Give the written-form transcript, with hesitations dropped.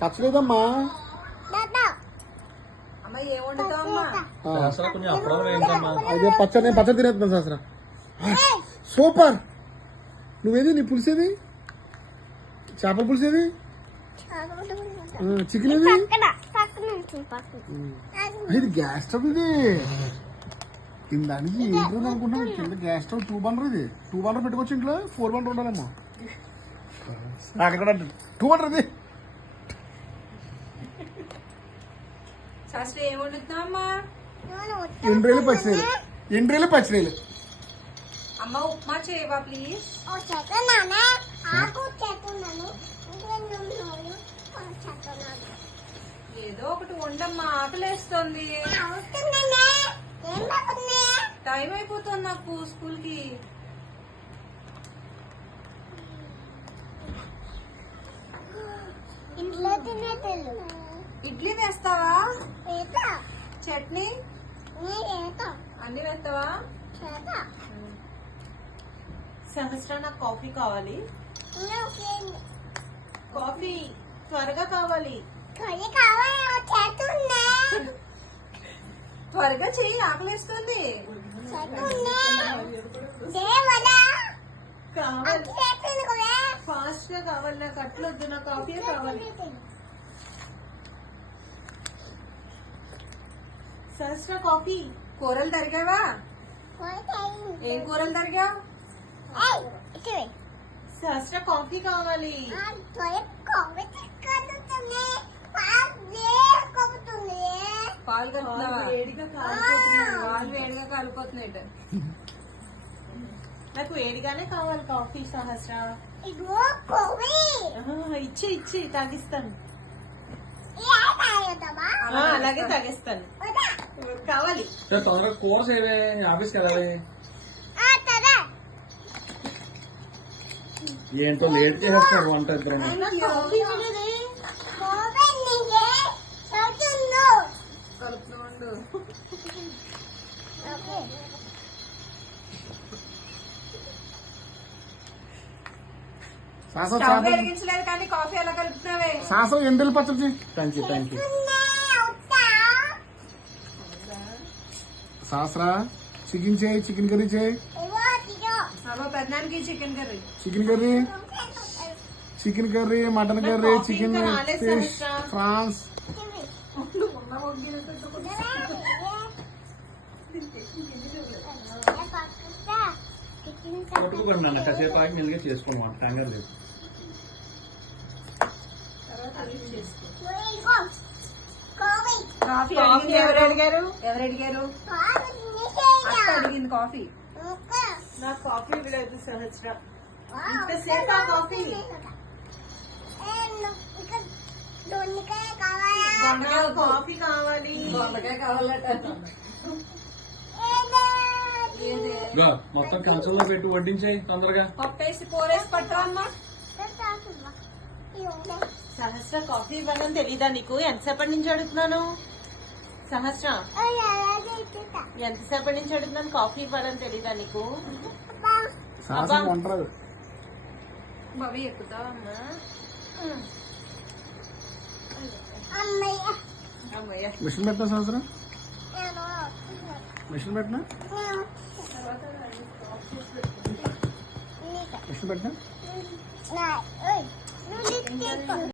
పచ్చలేదమ్మా. అదే పచ్చడి నేను పచ్చడి తినేస్తున్నాను శాస్త్ర. సూపర్. నువ్వేది నీ పులిసేది? చేపల పులిసేది? చికెన్ ఇది? ఇది గ్యాస్ స్టవ్. ఇది దానికి ఏంటో అనుకుంటున్నాను. కింద గ్యాస్ స్టవ్ 2 బర్నర్. ఇది 2 బర్నర్ పెట్టుకోవచ్చు ఇంట్లో. 4 బర్నర్ ఉండాలేమో. అక్కడ కూడా 2 బర్నర్. ఇది ఎండ్రేలు పచ్చినీళ్ళు. ఎండ్రేలు పచ్చినీళ్ళు. అమ్మ ఉప్మా చేయవా ప్లీజ్? ఏదో ఒకటి వండమ్మా, ఆకలేస్తుంది. టైం అయిపోతుంది నాకు స్కూల్ కి. ఇడ్లీ వేస్తావా? చట్నీ అన్ని వేస్తావా? సహస్ర నాకు కాఫీ కావాలి. కాఫీ త్వరగా కావాలి. త్వరగా చెయ్యి, ఆకలిస్తుంది. ఫాస్ట్ గా కావాలి. నాకు అట్లొద్దు, నాకు కాఫీ కావాలి. సహస్ర కాఫీ. కూరలు తరిగావా? ఏం కూరలు తరిగా? సహస్ర కాఫీ కావాలి. పాలు కలుపుతావా? వేడిగా కాలిపోతున్నాయి. పాలు వేడిగా కాలిపోతున్నాయి. నాకు వేడిగానే కావాలి కాఫీ సహస్ర. ఇచ్చి ఇచ్చి తాగిస్తాను. అలాగే తాగిస్తాను. కావాలి. తొందరగా కూర చేయవే, ఆఫీస్కి వెళ్ళాలి. ఏంటో లేట్ చేసేస్తారు వంట ఇద్దరు. కలుపుతుండు. స్టవ్ వెలిగించలేదు కానీ కాఫీ ఎలా కలుపుతున్నావే? సాసం ఎండలు పచ్చడి. Thank you, thank you. సాసరా చికెన్ చేయి, చికెన్ కర్రీ చేయి. పెద్దనానికి chicken curry. Chicken curry, chicken curry, mutton curry, chicken fish, prawns. పట్టుకుపోయినా కాసేపు ఆగి మెల్లిగా చేసుకోమాట. కంగారు లేదు. కాఫీ ఎవరు అడిగారు? అక్క అడిగింది కాఫీ. నాకు కాఫీ లేదు సహస్ర. ఇంతసేపు కాఫీ. కాఫీ కావాలి. దొండకాయ కావాలట. మొత్తం కంచంలో పెట్టి వడ్డించాయి తొందరగా. పప్పేసి కూరేసి పట్టవమ్మా. సహస్ర కాఫీ ఇవ్వాలని తెలీదా నీకు? ఎంతసేపటి నుంచి అడుగుతున్నాను సహస్ర? ఎంతసేపటి నుంచి అడుగుతున్నాను? కాఫీ ఇవ్వాలని తెలీదా నీకు? బవి ఎక్కుతావమ్మా. అమ్మయ్య మిషన్ పెట్టినా సంవత్సరం మిషన్ పెట్టినా మిషన్ పెట్టినా